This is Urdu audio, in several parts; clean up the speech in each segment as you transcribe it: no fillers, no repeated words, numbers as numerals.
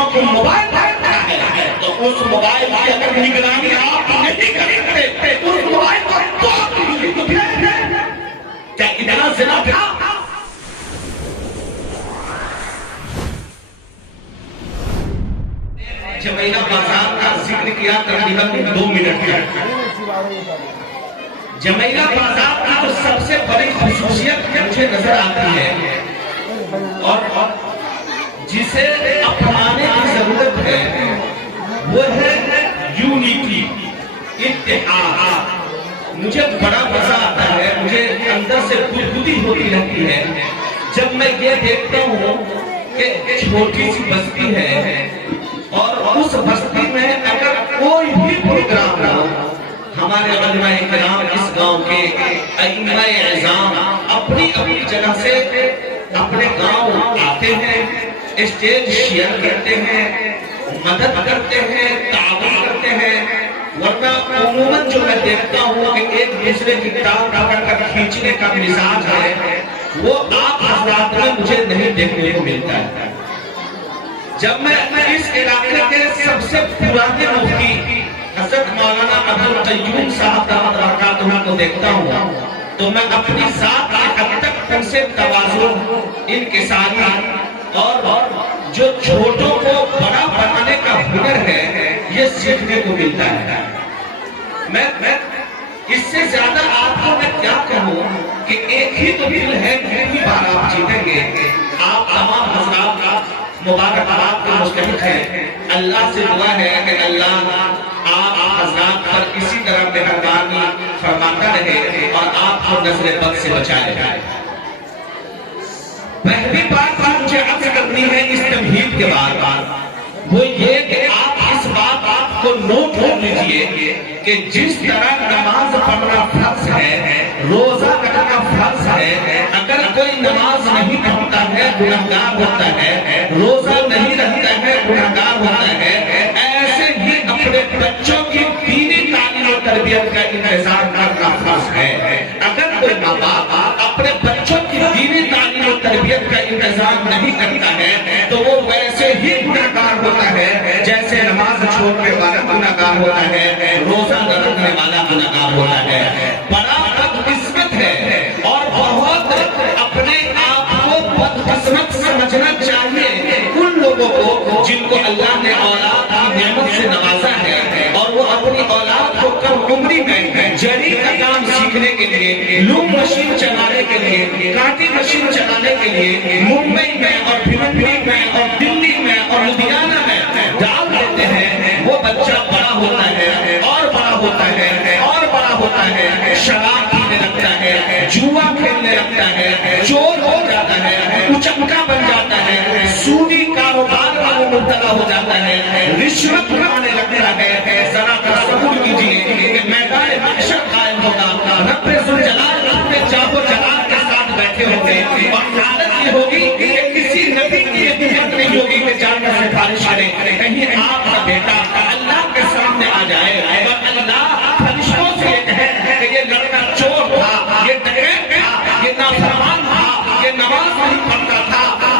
بچوں کو موبائل دیتا ہے تو اس موبائل کی اگر نگرانی آپ نہیں کرتے تو اس موبائل کو تو کیا اتنا زنا تھا؟ جمیلہ بازار کا ذکر کیا تقریباً 2 منٹ کا. جمیلہ بازار کی جو سب سے بڑی خصوصیت مجھے نظر آتی ہے اور جسے اپنانے کی ضرورت ہے وہ ہے یونیٹی، اتحاد. مجھے بڑا مزہ آتا ہے، مجھے اندر سے گدگدی ہوتی رہتی ہے جب میں یہ دیکھتا ہوں کہ چھوٹی سی بستی ہے اور اس بستی میں اگر کوئی بھی پروگرام ہو، ہمارے علماء کرام اس گاؤں کے ائمہ اعظام اپنی اپنی جگہ سے اپنے گاؤں آتے ہیں، اسٹیج شیئر کرتے ہیں، مدد کرتے ہیں، تعاون کرتے ہیں. ورنہ عموماً جو میں دیکھتا ہوں کہ ایک دوسرے کی ٹانگ پکڑ کر کھینچنے کا مزاج ہے، وہ آپ حضرات میں مجھے نہیں دیکھنے کو ملتا ہے. جب میں اس علاقے کے سب سے پرانے مفتی حضرت مولانا عبدالقیوم صاحب دامت برکاتہ کو دیکھتا ہوں تو میں اپنی ذات کے حد تک ان سے تواضع، انکساری اور جو چھوٹوں کو بڑا بنانے کا ہنر ہے یہ سیکھنے کو ملتا ہے. میں اس سے زیادہ آپ کو میں کیا کہوں کہ ایک ہی تو دل ہے، کتنی بار آپ جیتیں گے. آپ تمام حضرات کا مبارکباد کے مستحق ہیں. اللہ سے دعا ہے کہ اللہ آپ حضرات پر اسی طرح مہربانی فرماتا رہے اور آپ کو نظر بد سے بچائے جائے. پہلی بات مجھے عرض کرنی ہے اس تمہید کے بعد وہ یہ کہ آپ اس بات کو نوٹ کر لیجئے کہ جس طرح نماز پڑھنا فرض ہے، روزہ رکھنا فرض ہے، اگر کوئی نماز نہیں پڑھتا ہے گنہگار ہوتا ہے، روزہ نہیں رکھتا ہے گنہگار ہوتا ہے. ایسے ہی اپنے بچوں کی دینی تعلیم و تربیت کا انتظام کرنا فرض ہے. اگر کوئی ماں باپ اپنے بچوں کی دینی تعلیم و تربیت کا انتظام نہیں کرتا ہے تو وہ ویسے ہی گنہگار ہوتا ہے جیسے نماز چھوڑنے والا گنہگار ہوتا ہے، روزہ نہ رکھنے والا گنہگار ہوتا ہے. بڑا بدقسمت ہے اور بہت اپنے آپ کو بدقسمت سمجھنا چاہیے ان لوگوں کو جن کو اللہ نے اولاد کی نعمت سے نوازا ہے اور وہ اپنی اولاد کو کم عمری میں جری کا کام سیکھنے کے لیے، لوم مشین چلانے کے لیے، کانٹی مشین چلانے کے لیے ممبئی میں اور بھنڈی میں اور دلی میں اور لدھیانہ میں ڈال دیتے ہیں. وہ بچہ بڑا ہوتا ہے اور بڑا ہوتا ہے اور بڑا ہوتا ہے، شراب پینے لگتا ہے، جوا کھیلنے لگتا ہے، چور ہو جاتا ہے، اچمکا بن جاتا ہے، سودی کاروبار میں مبتلا ہو جاتا ہے، رشوت کھانے لگتا ہے. ذرا تصور کیجیے کہ میدان محشر قائم ہوگا، رب ذوالجلال اپنے چاہو جلال کے ساتھ بیٹھے ہوں گے اور حالت یہ ہوگی کہ کسی نبی کی یہ ہمت نہیں ہوگی کہ جان کا سفارش کرے. کہیں آپ کا بیٹا اللہ کے سامنے آ جائے اور اللہ فرشتوں سے یہ کہے کہ یہ لڑکا چور تھا، یہ ڈکیت تھا، یہ نافرمان تھا، یہ نماز نہیں پڑھتا تھا،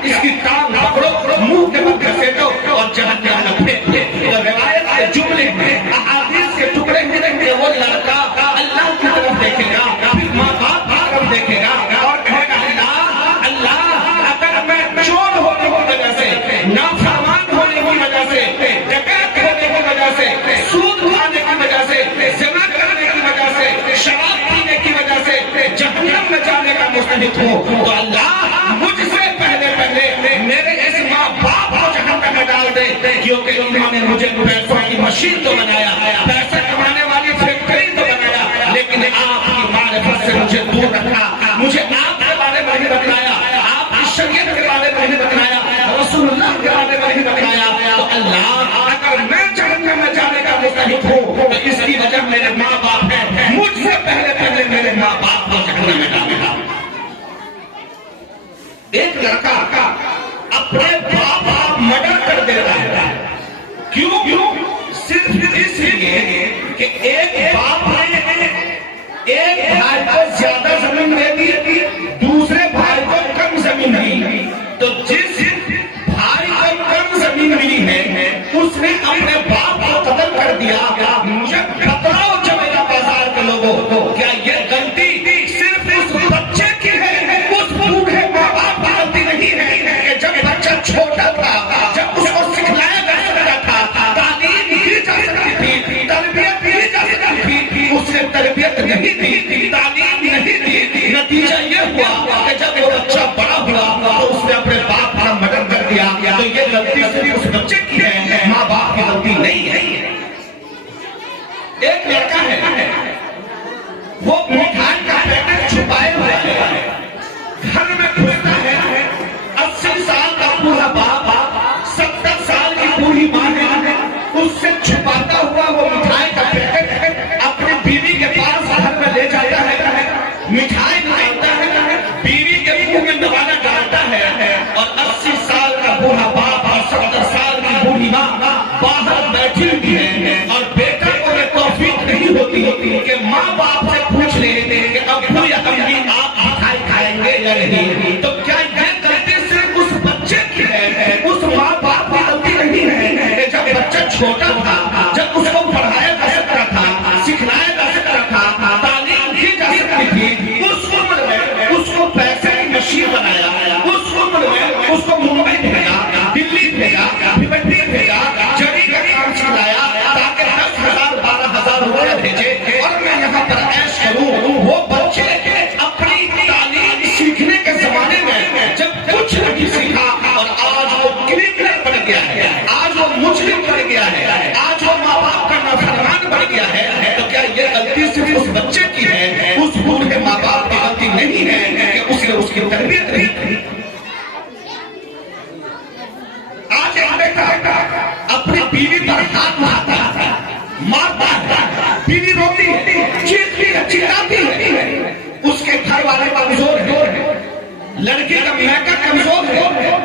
اس کی ٹانگ پکڑو، منہ کے بل گھسیٹو اور جہنم میں پھینک دو. روایت کے جملے میں احادیث کے ٹکڑے ملیں گے. وہ لڑکا اللہ کی طرف دیکھے گا، پھر ماں باپ کی طرف دیکھے گا اور کہے گا اللہ اگر میں چور ہونے کی وجہ سے، نافرمان ہونے کی وجہ سے، ڈکیت ہونے کی وجہ سے، سود کھانے کی وجہ سے، زنا کرنے کی وجہ سے، شراب پینے کی وجہ سے جہنم میں جانے کا مستحق ہوں تو اللہ مجھ سے پہلے میرے اس ماں باپ کو جہنم میں ڈال دے، کیونکہ انہوں نے مجھے پیسوں کی مشین تو بنایا، پیسے کمانے والی فیکٹری تو بنایا، لیکن آپ کی معرفت سے مجھے دور رکھا، مجھے آپ کے بارے میں نہیں بتلایا، آپ کی شریعت کے بارے میں نہیں بتلایا، رسول اللہ کے بارے میں نہیں بتلایا. تو اللہ اگر میں جہنم میں جانے کا مستحق ہوں تو اس کی وجہ میرے ماں باپ ہیں، مجھ سے پہلے میرے ماں باپ کو جہنم میں ڈالے گا. ایک لڑکا اپنے باپ کا مرڈر کر دیتا ہے. کیوں؟ صرف اس لیے کہ ایک باپ نے ایک بھائی کو زیادہ زمین دے دی، دوسرے بھائی کو کم زمین دی. تو جس بھائی کو کم زمین یہ غلطی صرف اس بچے کی ہے، ماں باپ کی غلطی نہیں ہے۔ ایک لڑکا ہے، وہ مٹھائی کا پیکٹ چھپائے ہوئے ہے، گھر میں گھستا ہے، 80 سال کا پورا باپ 70 سال کی پوری ماں ہے، اس سے چھپاتا ہوا وہ مٹھائی کا پیکٹ اپنی بیوی کے پاس گھر میں لے جاتا ہے، مٹھائی نکالتا ہے، بیوی کے منہ میں دبانا ڈالتا ہے، اور 80 سال کا بوڑھا باپ اور 70 سال کی بوڑھی ماں باہر بیٹھی ہوئی ہے، اور بیٹا کو یہ توفیق نہیں ہوتی کہ ماں باپ سے پوچھ لے کہ ابو یا امی آپ مٹھائی کھائیں گے یا نہیں۔ تو کیا یہ غلطی صرف اس بچے کی ہے، اس ماں باپ کی غلطی نہیں ہے کہ جب بچہ چھوٹا تھا، جب اس کو پڑھایا جا سکتا تھا، سکھلایا جا سکتا تھا، تعلیم دی جا سکتی تھی، اس عمر میں اس کو پیسے کی مشین بنایا، اس عمر میں اس کو ممبئی بھیجا، دلی بھیجا، بھیوندی بھیجا، جڑی کا کام سکھلایا تاکہ 10,000 12,000 روپیہ بھیجے اور میں یہاں پر عیش کروں۔ وہ بچے اپنی تعلیم سیکھنے کے زمانے میں جب کچھ نہیں سیکھا اور آج وہ کرمنل بن گیا ہے، آج وہ مجرم بن گیا ہے، آج وہ ماں باپ کا نافرمان بن گیا ہے، تو کیا یہ غلطی صرف اس بچے کی ہے، اس بوڑھے ماں باپ کی غلطی نہیں ہے کہ اس نے اس کی تربیت نہیں کی؟ آج ایک بیٹا اپنی بیوی پر ہاتھ مارتا ہے، مارتا ہے، بیوی روتی ہے، چیختی ہے، چلاتی ہے، اس کے گھر والے کمزور ہے، لڑکی کا میکا کمزور ہے،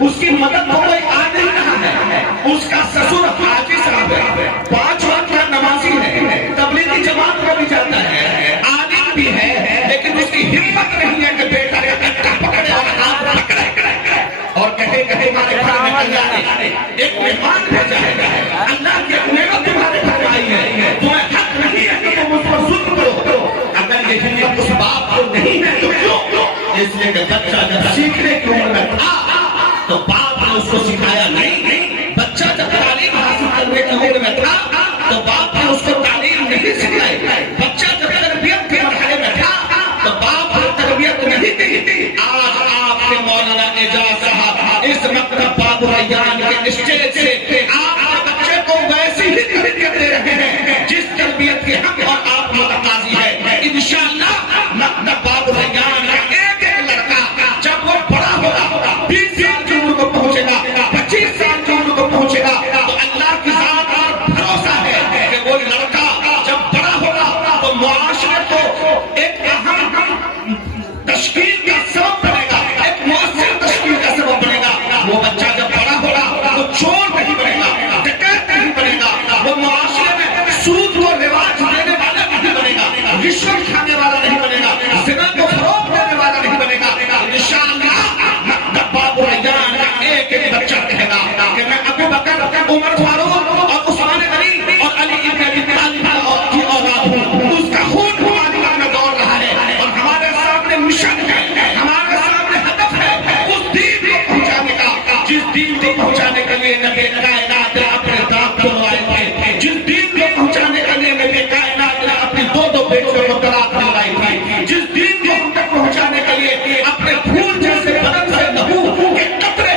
اس کی مدد کو کوئی آ نہیں رہا ہے، اس کا سسر حاجی صاحب ہے، 5 وقت کا نمازی ہے، تبلیغی جماعت میں بھی جاتا ہے، عالم بھی ہے، لیکن اس کی ہمت نہیں ہے کہ بیٹا کا کٹا پکڑے اور ہاتھ پکڑے اور کہے ہمارے گھر میں اللہ نے ایک مہمان بھیجا ہے، اللہ کی نعمت تمہارے گھر میں آئی ہے، تمہیں حق نہیں ہے کہ تم اس پر ظلم کرو۔ اگر یہ ہمت اس باپ کو نہیں ہے تو کیوں؟ اس لیے کہ بچہ جب سیکھنے کی عمر میں تھا تو باپ نے اس کو سکھایا نہیں، بچہ جب تعلیم حاصل کرنے کی عمر میں تھا تو باپ نے اس کو تعلیم نہیں سکھائی، بچہ جب تربیت کے مرحلے میں تھا تو باپ نے تربیت نہیں دی۔ آج آپ کے مولانا اعجاز صاحب اس مکتب باب الریان کے اسٹیج سے آپ کے بچے کو ویسی ہی تربیت دے رہے ہیں جس تربیت کے حق اور آپ متقاضی ہے۔ انشاءاللہ مکتب باب الریان کا ایک لڑکا جب وہ بڑا ہوگا، 20 سال کی عمر کو پہنچے گا، 25 سال کی عمر کو پہنچے گا، تو اللہ کی ذات اور بھروسہ ہے کہ وہ لڑکا جب بڑا ہوگا تو معاشرے کو ایک اہم تشکیل کا سبب بنے گا، ایک مؤثر تشکیل کا سبب بنے گا۔ وہ بچہ جب بڑا ہوگا وہ چور نہیں بنے گا، ڈکیت نہیں بنے گا، وہ معاشرے میں سود و رواج دینے والا نہیں بنے گا، رشوت کھانے والا نہیں بنے گا، زنا کو فروغ دینے والا نہیں بنے گا۔ انشاءاللہ مکتب باب الریان کا ایک ایک بچہ کہے گا کہ میں ابو بکر، عمر فاروق اور عثمان غنی اور علی ابن ابی طالب کی اولاد ہوں، اس کا خون ہمارے گھر میں دوڑ رہا ہے اور ہمارے سامنے مشن ہے، ہمارے سامنے ہدف ہے اس دین کو پہنچانے کا، جس دین کو پہنچانے کے لیے نبی کائنات نے اپنے دانت توڑوائے تھے، جس دین کو پہنچانے کے لیے نبی کائنات نے اپنی 2 بیٹیوں کو طلاق دلوائی تھی، جس دین کو ہم تک پہنچانے کے لیے اپنے پھول جیسے بدن سے لہو کے قطرے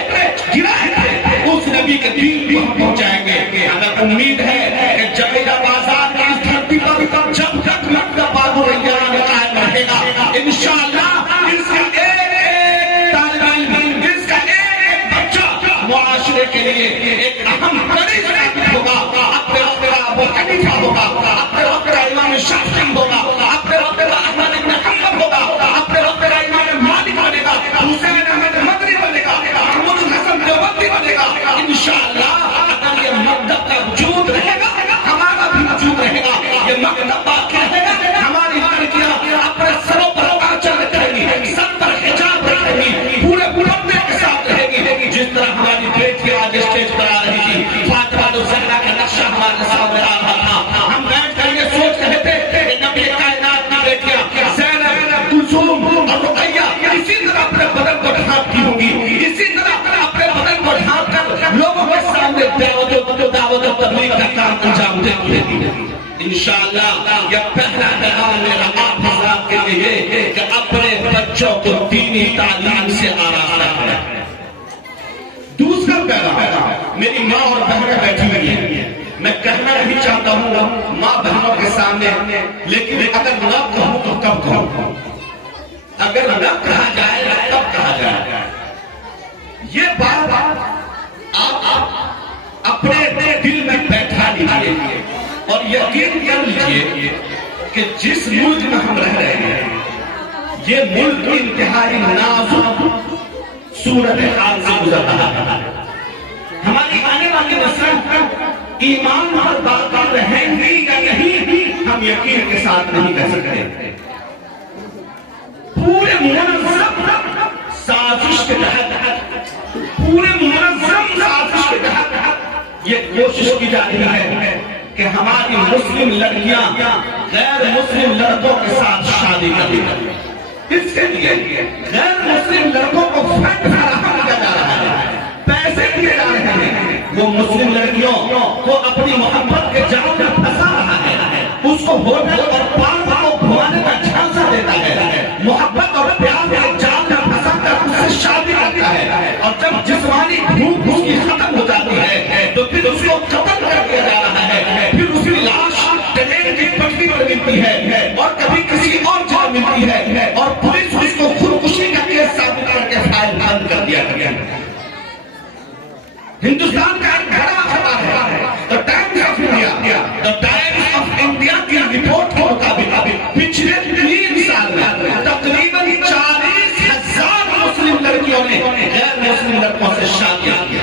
گرائے تھے، اس نبی کے دین کو ہم پہنچائیں گے۔ اگر امید ہے کہ جمیلہ بازار کی اس دھرتی پر جب تک مکتب باب الریان قائم رہے گا، انشاءاللہ اس کا ایک طالب علم، اس کا ایک بچہ معاشرے کے لیے ایک اہم قریب ہوگا، اپنے وقت کا ابو حنیفہ ہوگا، اپنے وقت کا امام شافعی ہوگا، اپنے وقت کا احمد بن حنبل ہوگا، اپنے وقت کا امام مالک بنے گا، حسین احمد مدنی بنے گا، محمود الحسن دیوبندی بنے گا۔ انشاءاللہ اگر یہ مکتب کا وجود رہے گا، ہمارا بھی وجود رہے گا، یہ مکتب باقی رہے گا، ہماری لڑکیاں اپنے سروں پر آنچل رکھیں گی، سر پر حجاب رکھیں گی، پورے پردے کے ساتھ رہیں گی، جس طرح ہماری بیٹی آج اسٹیج پر آ رہی تھی، فاطمہ الزہرا کا نقشہ ہمارے سامنے آ رہا تھا، ہم بیٹھ کر یہ سوچ رہے تھے کہ نبی کائنات کی بیٹیاں زینب، کلثوم اور رقیہ اسی طرح اپنے بدن کو ڈھانپتی ہوں گی، اسی طرح اپنے بدن کو ڈھانپ کر لوگوں کے سامنے دعوت و تبلیغ کا کام انجام دیں گی۔ انشاءاللہ یہ پہلا پیغام میرا آپ حضرات کے لیے کہ اپنے بچوں کو دینی تعلیم سے آراستہ کریں۔ دوسرا پیغام میری ماں اور بہنیں بیٹھی ہوئی ہیں، میں کہنا نہیں چاہتا ہوں ماں بہنوں کے سامنے، لیکن اگر نہ کہوں تو کب کہوں؟ اگر نہ کہا جائے تب کہا جائے۔ یہ بات آپ اپنے دل میں بیٹھا لیجیے اور یقین کر لیجیے کہ جس ملک میں ہم رہ رہے ہیں یہ ملک انتہائی نازک صورتحال سے گزر رہا ہے۔ ہماری آنے والی نسل ایمان پر باقی رہیں گی یا نہیں ہم یقین کے ساتھ نہیں کہہ سکتے۔ پورے منظم سازش کے تحت، پورے منظم سازش کے تحت یہ کوشش کی جا رہی ہے کہ ہماری مسلم لڑکیاں غیر مسلم لڑکوں کے ساتھ شادی کریں۔ اس کے لیے غیر مسلم لڑکوں کو فنڈ فراہم کیا جا رہا ہے، پیسے دیے جا رہے ہیں، وہ مسلم لڑکیوں کو اپنی محبت کے جال میں پھنسا رہا ہے، اس کو ہوٹل اور پارک کو گھمانے کا جھانسا دیتا ہے، محبت اور پیار کے جال میں پھنسا کر اس سے شادی کرتا ہے، اور جب جسمانی بھوک اس کی ختم ہو جاتی ہے تو پھر اس کو قتل کر دیا جا رہا ہے، پھر اس کی لاش ٹرین کی پٹری پر ملتی ہے اور کبھی کسی اور جگہ ملتی ہے اور پولیس اس کو خودکشی کا کیس ثابت کر کے فائل بند کر دیا گیا۔ ہندوستان کا ایک بڑا خطا ہے، The Times of India، The Times of India کی رپورٹ کے مطابق پچھلے 3 سال میں تقریباً 40,000 مسلم لڑکیوں نے غیر مسلم لڑکوں سے شادیاں کی۔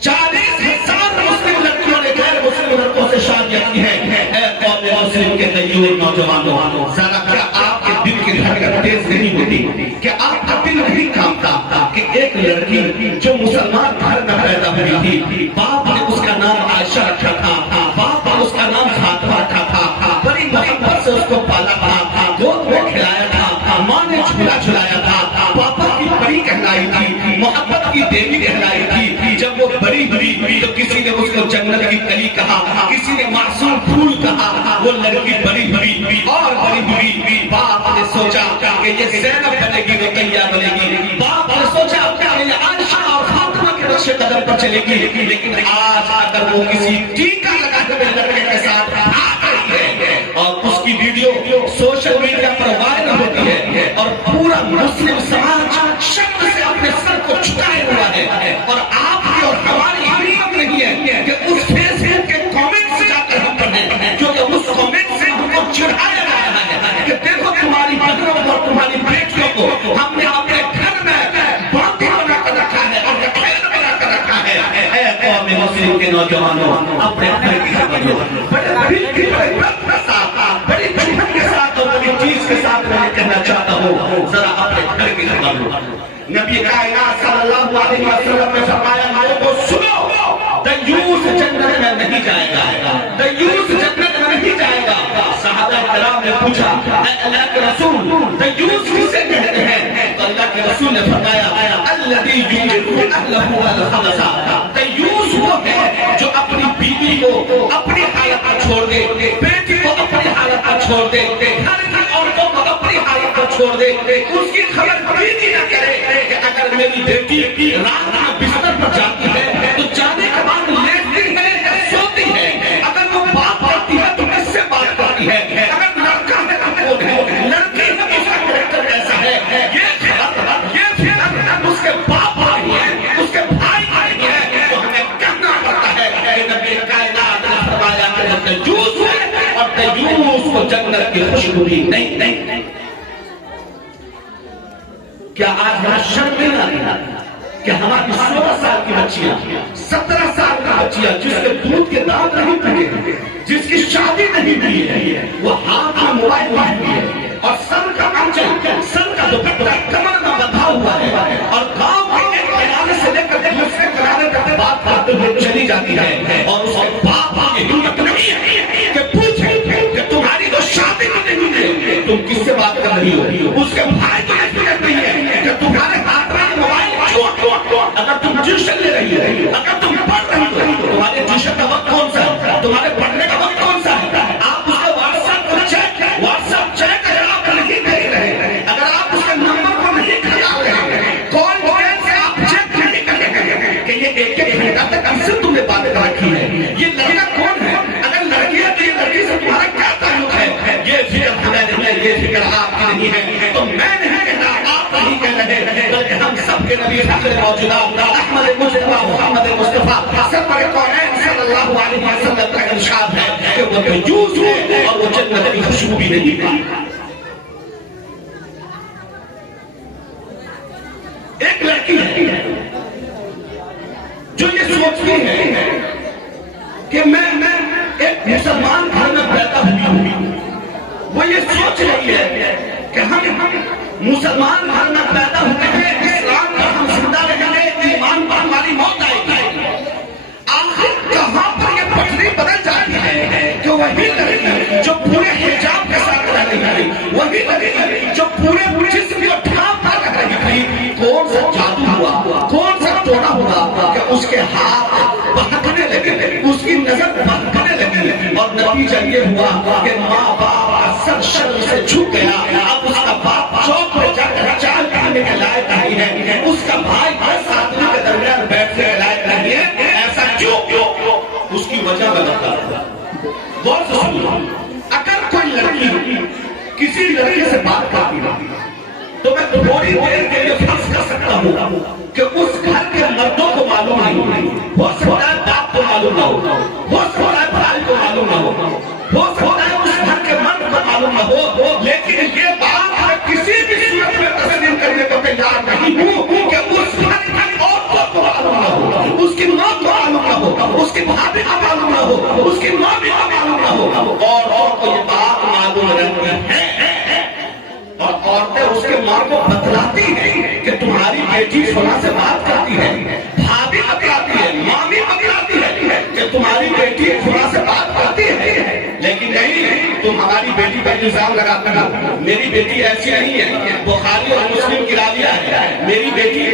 40,000 مسلم لڑکیوں نے غیر مسلم لڑکوں سے شادیاں کی ہیں۔ اے قوم مسلم کے غیور نوجوانوں، ذرا کیا آپ کے دل کی دھڑکن تیز نہیں ہوتی؟ کہ آپ کا دل نہیں کانپتا کہ ایک لڑکی جو مسلمان گھر میں پیدا ہوئی تھی، باپ نے اس کا نام عائشہ رکھا تھا، باپ نے اس کا نام فاطمہ رکھا تھا، بڑی محبت سے اس کو پالا تھا، گود میں کھلایا تھا، ماں نے جھولا جھلایا تھا، پاپا کی پری کہلائی تھی، محبت کی دیوی کہلائی تھی۔ جب وہ بڑی ہوئی تو کسی نے اس کو جنت کی کلی کہا، کسی نے معصوم پھول کہا۔ وہ لڑکی بڑی ہوئی اور بڑی ہوئی، باپ نے سوچا کہ یہ زینب بنے گی، رقیہ بنے گی، باپ نے سوچا کہ یہ عائشہ اور فاطمہ کے نقش قدم پر چلے گی، لیکن آج اگر وہ کسی ٹیکا لگاتے ہوئے لڑکے کے ساتھ آ گئی ہے اور اس کی ویڈیو سوشل میڈیا پر وائرل ہوتی ہے اور پورا مسلم سماج شک سے اپنے سر کو جھکائے ہوا ہے، اور آپ کی اور ہماری ہمت نہیں ہے کہ اس فیس بک کے کامنٹ سے جا کر ہم پڑھیں، کیونکہ اس کامنٹ سے ہم کو چڑھایا جا رہا ہے کہ دیکھو تمہاری بہنوں اور تمہاری بیٹیوں کو ہم نے اپنے گھر میں باندھی بنا کر رکھا ہے اور ٹھہر بنا کر رکھا ہے۔ اے قوم مسلم کے نوجوانوں، اپنے گھر کی خبر لو، بڑی جھجک کے ساتھ اور بڑی چیز کے ساتھ میں کہنا چاہتا ہوں، ذرا اپنے گھر کی خبر لو۔ نبی کائنات صلی اللہ علیہ وسلم نے فرمایا، لوگوں کو سنو، دیوس جنت میں نہیں جائے گا، دیوس جنت میں نہیں جائے گا۔ صحابہ کرام نے پوچھا، اے اللہ کے رسول، دیوس کسے کہتے ہیں؟ تو اللہ کے رسول نے فرمایا، الذی یجر اہلہ والخبثہ، دیوس وہ ہے جو اپنی بیوی کو اپنی حالت پر چھوڑ دے، بیٹی کو اپنی حالت پر چھوڑ دے، گھر کی عورتوں کو اپنی حالت پر چھوڑ دے، اس کی خبر بھی نہ کرے کہ اگر میری بیٹی رات میں بستر پر جاتی ہے تو جانے کے بعد لیٹتی ہے یا سوتی ہے، اگر وہ بات کرتی ہے تو کس سے بات کرتی ہے، اگر لڑکا ہے تو وہ ہے، لڑکی ہے تو اس کا کریکٹر ایسا ہے، یہ پھر اس کے باپ آئی ہے، اس کے بھائی آئی ہے، تو ہمیں کہنا پڑتا ہے کہ نبی کائنات نے فرمایا کہ وہ دیوس ہے اور دیوس کو جنت کی خوشبو بھی نہیں۔ کیا آج ہمیں شرم نہیں آتی کہ ہماری 16 سال کی بچیاں، 17 سال کی بچیاں جس کے دودھ کے دانت نہیں پھٹے، جس کی شادی نہیں ہوئی ہے، وہ ہاتھ میں موبائل پکڑی ہے اور سر کا آنچل، سر کا دوپٹہ کمر میں بندھا ہوا ہے اور گاؤں کے ایک کنارے سے لے کر دوسرے کنارے تک بات کرتے ہوئے چلی جاتی ہے، اور اس کے باپ کی ہمت نہیں ہے کہ پوچھے کہ تمہاری تو شادی نہیں ہوئی ہے، تم کس سے بات کر رہی ہو؟ اس کے بھائی کو نہیں ہے کہ تمہارے ہاتھ میں موبائل کیوں؟ اگر تم ٹیوشن لے رہی ہے، اگر تم پڑھ رہی ہو، تمہارے ٹیوشن کا وقت کون سا ہے؟ تمہارے پڑھنے کا وقت کون سا ہے؟ آپ اس کے واٹس ایپ کو چیک اگر آپ نہیں دیکھ رہے، اگر آپ اس کے نمبر کو نہیں کھلا رہے، کال سے آپ چیک نہیں کے نبی فخر موجودات احمد مجتبی محمد مصطفیٰ سرور کونین صلی اللہ علیہ وسلم کا ارشاد ہے کہ وہ دیوس ہے اور وہ جنت کی خوشبو بھی نہیں پاتا۔ ایک لڑکی ہے جو یہ سوچتی ہے کہ میں ایک مسلمان گھر میں پیدا ہوئی ہوں، وہ یہ سوچ رہی ہے کہ ہم مسلمان گھر میں پیدا ہوتے ہیں، اسلام کا ہم زندہ رہیں گے، ایمان پر ہماری موت آئے گی۔ آخر کہاں پر یہ پٹری بدل جاتی ہے کہ وہی لڑکی جو پورے حجاب کے ساتھ رہ رہی ہے، وہی لڑکی جو پورے جسم کو ڈھانپ کر رہ رہی تھی، کون سا جادو ہوا، کون سا ٹونا ہوا کہ اس کے ہاتھ بہکنے لگے، اس کی نظر بہکنے لگی، اور نتیجہ یہ ہوا کہ ماں باپ سب شرم سے جھک گیا۔ اب اس کا باپ چوک پہ جا کر چال کرنے کے لائق نہیں ہے، اس کا بھائی 10 آدمی کے درمیان بیٹھنے کے لائق نہیں ہے۔ ایسا کیوں؟ اس کی وجہ بتاتا ہے۔ غور سے سنو، اگر کوئی لڑکی کسی لڑکے سے بات کرتی ہے تو میں تھوڑی دیر کے لیے فرض کر سکتا ہوں کہ اس گھر کے مردوں کو معلوم نہیں، ہو سکتا ہے باپ کو معلوم نہ ہو سکتا ہے بھائی کو معلوم نہ ہو سکتا ہے اس گھر کے مرد کو معلوم نہ ہو، لیکن یہ بات میں کسی بھی صورت میں تسلیم کرنے کو تیار نہیں ہوں کہ اس گھر کی عورتوں کو معلوم نہ ہو، اس کی ماں کو معلوم نہ ہو، اس کی بھابھی کو معلوم نہ ہو، اس کی ماں بھی کو معلوم نہ ہو، اور کو یہ بات معلوم رہتی ہے، اور عورتیں اس کے ماں کو بتلاتی ہیں کہ تمہاری بیٹی فلاں سے بات کرتی ہے، بھابھی بتلاتی ہے، ماں بھی بتلاتی ہے کہ تمہاری بیٹی فلاں سے بات کرتی ہے، لیکن نہیں، تم ہماری بیٹی پر الزام لگاتے ہو، میری بیٹی ایسی نہیں ہے، بخاری اور مسلم کی راویہ ہے، میری بیٹی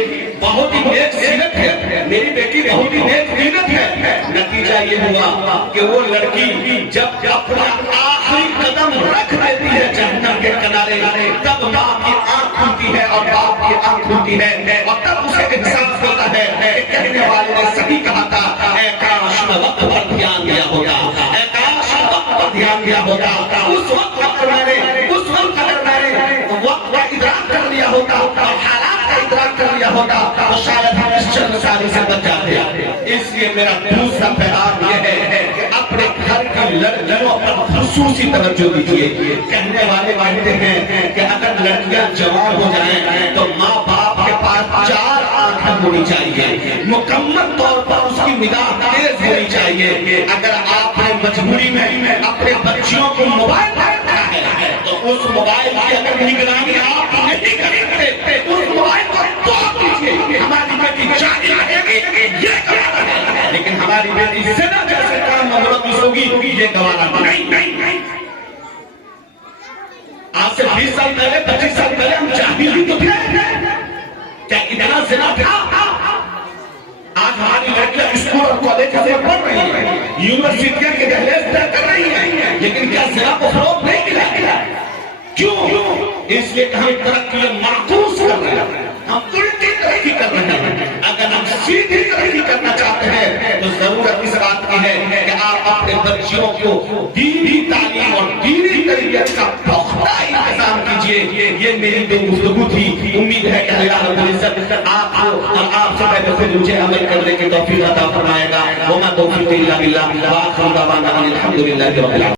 بہت ہی نیک سیرت ہے، میری بیٹی بہت ہی نیک سیرت ہے۔ نتیجہ یہ ہوا کہ وہ لڑکی جب اپنا آخری قدم رکھ دیتی ہے جہنم کے کنارے، تب ماں کی آنکھ کھلتی ہے اور باپ کی آنکھ کھلتی ہے، اور تب اسے احساس ہوتا ہے کہ کہنے والے نے صحیح کہا تھا، اے کاش میں وقت پر دھیان دیا ہوتا، اے کاش وقت پر دھیان دیا ہوتا، اس وقت اگر میں نے وقت کا ادراک کر لیا ہوتا اور حالات کا ادراک کر لیا ہوتا تو شاید ہم اس شرمساری سے بچ جاتے۔ اس لیے میرا دوسرا پیغام یہ ہے کہ اپنے گھر کی لڑکیوں پر خصوصی توجہ دیجیے۔ کہنے والے کہتے ہیں کہ اگر لڑکیاں جوان ہو جائیں تو ماں باپ کے پاس 4 آنکھیں ہونی چاہیے، مکمل طور پر اس کی نگاہ تیز ہونی چاہیے۔ اگر آپ نے مجبوری میں اپنے بچیوں کو موبائل دینا ہے تو اس موبائل کی اگر نگرانی آپ نہیں کرتے اس موبائل کو توڑ دیجیے۔ ہماری بیٹی چاہیے یہ گوارا ہے، لیکن ہماری بیٹی زنا جیسے کام میں ملوث ہوگی یہ گوارا نہیں۔ آج سے 20 سال پہلے 25 سال پہلے ہم جاہل تو تھے، کیا اتنا زنا تھا؟ آج ہماری لڑکیاں اسکول اور کالج سے پڑھ رہی ہیں، یونیورسٹیاں کے دہلیز طے کر رہی ہیں، لیکن کیا زنا کو فروغ نہیں ملا؟ کیوں؟ اس لیے کہ ہم ترقی معکوس کر رہے ہیں، ہم الٹی ترقی کر رہے ہیں۔ اگر ہم سیدھی ترقی کرنا چاہتے ہیں تو ضرورت اس بات کی ہے کہ آپ اپنے بچیوں کو دینی تعلیم اور دینی تربیت کا پختہ انتظام کیجیے۔ یہ میری دو گفتگو تھی، امید ہے کہ اللہ رب العزت آپ کو اور آپ سے پہلے سے مجھے عمل کرنے کی توفیق عطا فرمائے گا۔ وما توفیقی الا باللہ، وآخر دعوانا ان الحمد للہ رب العالمین۔